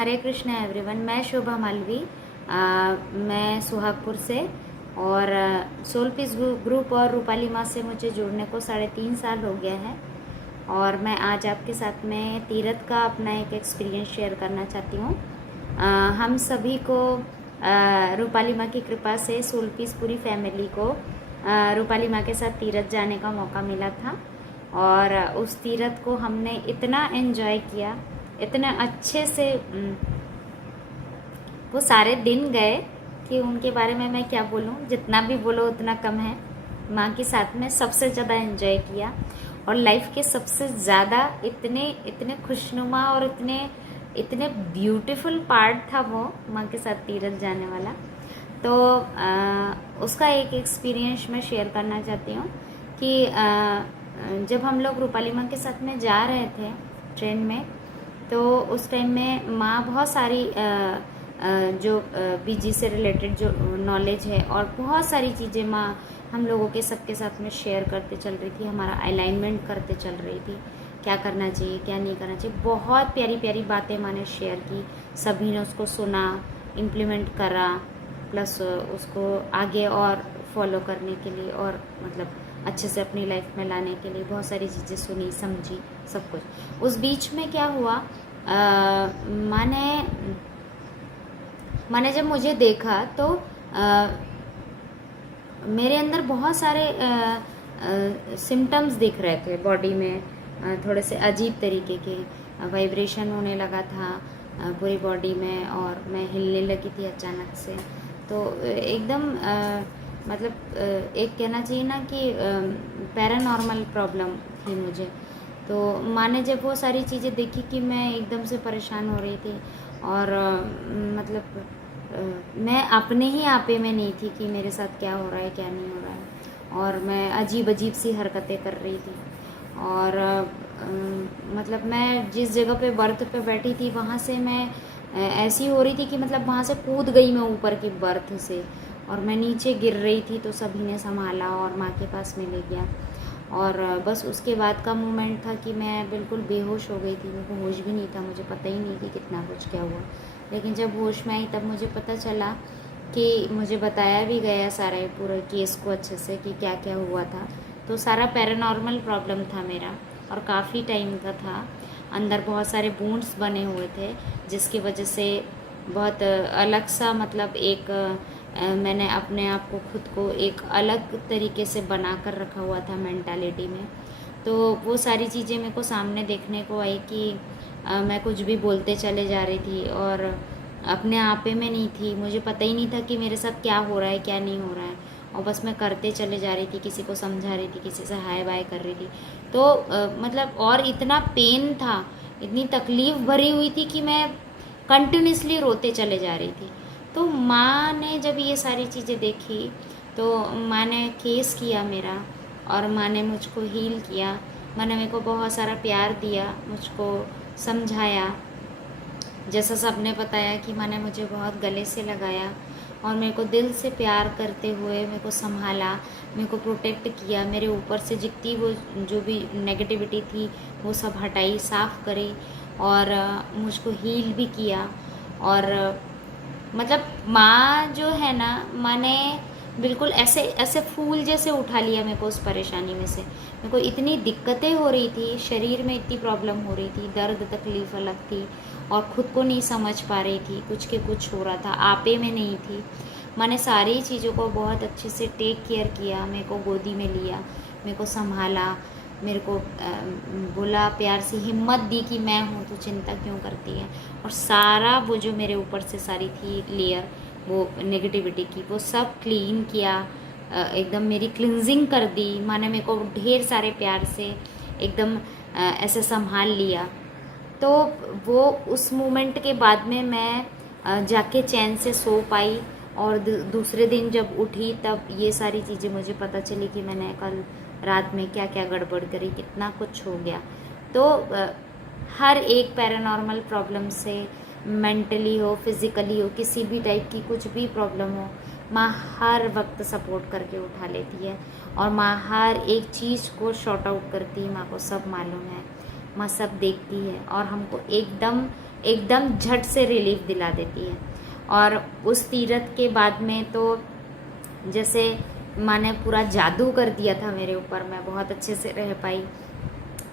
हरे Krishna everyone. मैं शोभा मालवी, मैं सुहागपुर से और सोल पीस ग्रुप और रूपाली माँ से मुझे जुड़ने को 3.5 साल हो गया है। और मैं आज आपके साथ में तीरथ का अपना एक एक्सपीरियंस शेयर करना चाहती हूँ। हम सभी को रूपाली माँ की कृपा से सोल पीस पूरी फैमिली को रूपाली माँ के साथ तीरथ जाने का मौका मिला था। और उस तीरथ को हमने इतना एंजॉय किया, इतने अच्छे से वो सारे दिन गए कि उनके बारे में मैं क्या बोलूँ, जितना भी बोलो उतना कम है। माँ के साथ में सबसे ज़्यादा एंजॉय किया और लाइफ के सबसे ज़्यादा इतने खुशनुमा और इतने ब्यूटीफुल पार्ट था वो माँ के साथ तीरथ जाने वाला। तो उसका एक एक्सपीरियंस मैं शेयर करना चाहती हूँ कि जब हम लोग रूपाली माँ के साथ में जा रहे थे ट्रेन में, तो उस टाइम में माँ बहुत सारी जो बीजी से रिलेटेड जो नॉलेज है और बहुत सारी चीज़ें माँ हम लोगों के सबके साथ में शेयर करते चल रही थी, हमारा अलाइनमेंट करते चल रही थी, क्या करना चाहिए क्या नहीं करना चाहिए। बहुत प्यारी प्यारी बातें माँ ने शेयर की, सभी ने उसको सुना, इम्प्लीमेंट करा, प्लस उसको आगे और फॉलो करने के लिए और मतलब अच्छे से अपनी लाइफ में लाने के लिए बहुत सारी चीज़ें सुनी, समझी, सब कुछ। उस बीच में क्या हुआ, माँ ने जब मुझे देखा तो मेरे अंदर बहुत सारे सिम्टम्स दिख रहे थे बॉडी में, थोड़े से अजीब तरीके के वाइब्रेशन होने लगा था पूरी बॉडी में, और मैं हिलने लगी थी अचानक से। तो एकदम मतलब एक कहना चाहिए ना कि पैरानॉर्मल प्रॉब्लम थी मुझे। तो माँ ने जब वो सारी चीज़ें देखी कि मैं एकदम से परेशान हो रही थी और मतलब मैं अपने ही आपे में नहीं थी कि मेरे साथ क्या हो रहा है क्या नहीं हो रहा है, और मैं अजीब अजीब सी हरकतें कर रही थी। और मतलब मैं जिस जगह पे बर्थ पे बैठी थी वहाँ से मैं ऐसी हो रही थी कि मतलब वहाँ से कूद गई मैं ऊपर की बर्थ से, और मैं नीचे गिर रही थी। तो सभी ने संभाला और माँ के पास में ले गया। और बस उसके बाद का मोमेंट था कि मैं बिल्कुल बेहोश हो गई थी, मेरे को होश भी नहीं था, मुझे पता ही नहीं कि कितना कुछ क्या हुआ। लेकिन जब होश में आई तब मुझे पता चला कि मुझे बताया भी गया सारा पूरे केस को अच्छे से कि क्या क्या हुआ था। तो सारा पैरानॉर्मल प्रॉब्लम था मेरा, और काफ़ी टाइम का था। अंदर बहुत सारे वुंड्स बने हुए थे जिसकी वजह से बहुत अलग सा मतलब एक मैंने अपने आप को खुद को एक अलग तरीके से बना कर रखा हुआ था मेंटालिटी में। तो वो सारी चीज़ें मेरे को सामने देखने को आई कि मैं कुछ भी बोलते चले जा रही थी और अपने आपे में नहीं थी। मुझे पता ही नहीं था कि मेरे साथ क्या हो रहा है क्या नहीं हो रहा है, और बस मैं करते चले जा रही थी, किसी को समझा रही थी, किसी से हाय बाय कर रही थी। तो मतलब और इतना पेन था, इतनी तकलीफ़ भरी हुई थी कि मैं कंटिन्यूसली रोते चले जा रही थी। तो माँ ने जब ये सारी चीज़ें देखी तो माँ ने केस किया मेरा, और माँ ने मुझको हील किया। माँ ने मेरे को बहुत सारा प्यार दिया, मुझको समझाया, जैसा सबने बताया कि माँ ने मुझे बहुत गले से लगाया और मेरे को दिल से प्यार करते हुए मेरे को संभाला, मेरे को प्रोटेक्ट किया, मेरे ऊपर से जितनी वो जो भी नेगेटिविटी थी वो सब हटाई, साफ़ करी, और मुझको हील भी किया। और मतलब माँ जो है ना, माँ ने बिल्कुल ऐसे ऐसे फूल जैसे उठा लिया मेरे को उस परेशानी में से। मेरे को इतनी दिक्कतें हो रही थी, शरीर में इतनी प्रॉब्लम हो रही थी, दर्द तकलीफ़ अलग थी, और ख़ुद को नहीं समझ पा रही थी, कुछ के कुछ हो रहा था, आपे में नहीं थी। मैंने सारी चीज़ों को बहुत अच्छे से टेक केयर किया, मेरे को गोदी में लिया, मेरे को संभाला, मेरे को बोला प्यार से, हिम्मत दी कि मैं हूँ तो चिंता क्यों करती है। और सारा वो जो मेरे ऊपर से सारी थी लेयर वो नेगेटिविटी की, वो सब क्लीन किया, एकदम मेरी क्लिनजिंग कर दी। माँ ने मेरे को ढेर सारे प्यार से एकदम ऐसे संभाल लिया। तो वो उस मोमेंट के बाद में मैं जाके चैन से सो पाई, और दूसरे दिन जब उठी तब ये सारी चीज़ें मुझे पता चली कि मैंने कल रात में क्या क्या गड़बड़ करी, कितना कुछ हो गया। तो हर एक पैरानॉर्मल प्रॉब्लम से, मेंटली हो, फिज़िकली हो, किसी भी टाइप की कुछ भी प्रॉब्लम हो, माँ हर वक्त सपोर्ट करके उठा लेती है, और माँ हर एक चीज़ को शॉर्ट आउट करती है, माँ को सब मालूम है। माँ सब देखती है और हमको एकदम एकदम झट से रिलीफ दिला देती है। और उस तीरथ के बाद में तो जैसे माँ ने पूरा जादू कर दिया था मेरे ऊपर, मैं बहुत अच्छे से रह पाई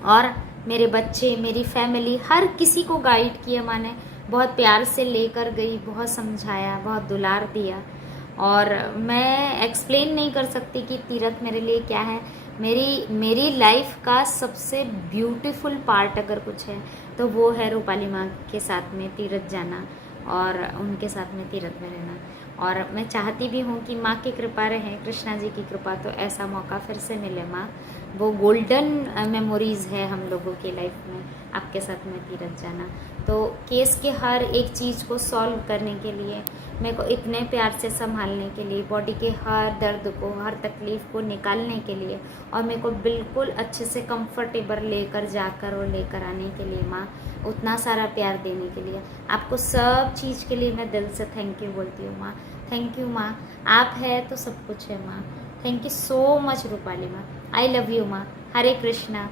और मेरे बच्चे, मेरी फैमिली, हर किसी को गाइड किया माँ ने, बहुत प्यार से लेकर गई, बहुत समझाया, बहुत दुलार दिया। और मैं एक्सप्लेन नहीं कर सकती कि तीरथ मेरे लिए क्या है। मेरी लाइफ का सबसे ब्यूटीफुल पार्ट अगर कुछ है तो वो है रूपाली माँ के साथ में तीरथ जाना और उनके साथ में तीरथ में रहना। और मैं चाहती भी हूँ कि माँ की कृपा रहे, कृष्णा जी की कृपा, तो ऐसा मौका फिर से मिले माँ। वो गोल्डन मेमोरीज़ है हम लोगों की लाइफ में, आपके साथ में तीरथ जाना। तो केस के हर एक चीज़ को सॉल्व करने के लिए, मेरे को इतने प्यार से संभालने के लिए, बॉडी के हर दर्द को, हर तकलीफ़ को निकालने के लिए और मेरे को बिल्कुल अच्छे से कंफर्टेबल लेकर जाकर और लेकर आने के लिए माँ, उतना सारा प्यार देने के लिए, आपको सब चीज़ के लिए मैं दिल से थैंक यू बोलती हूँ माँ। थैंक यू माँ, आप है तो सब कुछ है माँ। Thank you so much Rupali माँ। आई लव यू माँ। हरे कृष्णा।